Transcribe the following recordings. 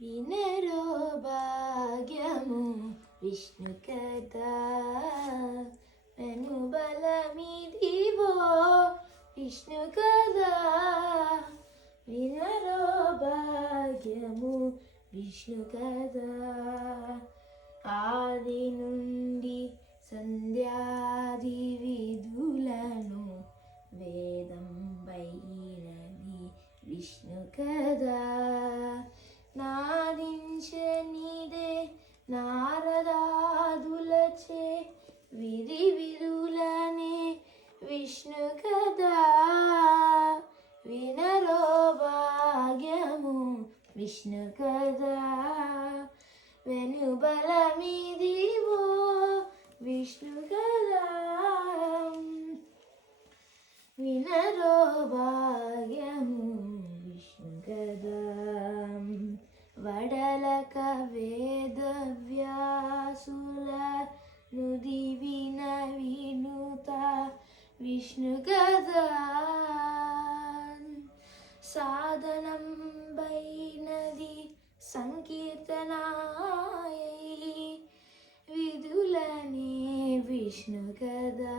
వినరో భాగ్యము విష్ణు కదా, వెనుబలమిదివో విష్ణు కదా. వినరో భాగ్యము విష్ణు కదా. ఆది నుండి సంధ్యాది విధులను వేదం వైనది విష్ణు కదా. నాదించనిదే నారదాదులచే విధి విధులనే విష్ణు కదా. వినరో భాగ్యము విష్ణు కదా. వెనుబలమిదివో విష్ణు కదా. వినరో భాగ్యము విష్ణు కదా. వడలక వేద వ్యాసుల నుదివిన వినుత విష్ణు కదా. సాధనం బైనది సంకీర్తనాయై విధులనే విష్ణు కదా.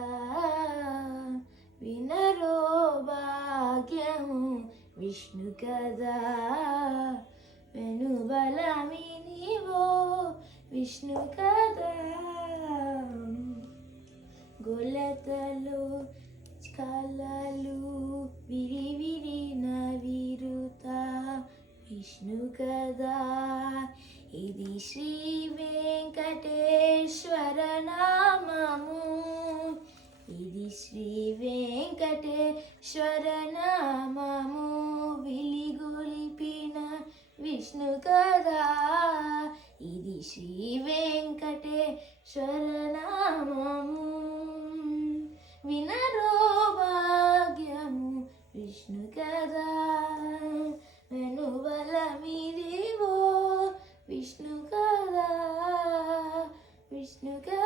వినరో భాగ్యము విష్ణు కదా. వెనుబలమిదివో విష్ణు కదా. గొలతలో కలలు విరివిరిన విరుత విష్ణు కదా. ఇది శ్రీ వెంకటేశ్వర నామము. ఇది శ్రీ వెంకటేశ్వర నామము. విలిగొలిపిన విష్ణు కదా. ఇది శ్రీ వెంకటేశ్వర నామము. వినరో భాగ్యము విష్ణు కదా. వెనుబలమిదివో విష్ణు కదా. విష్ణు కదా.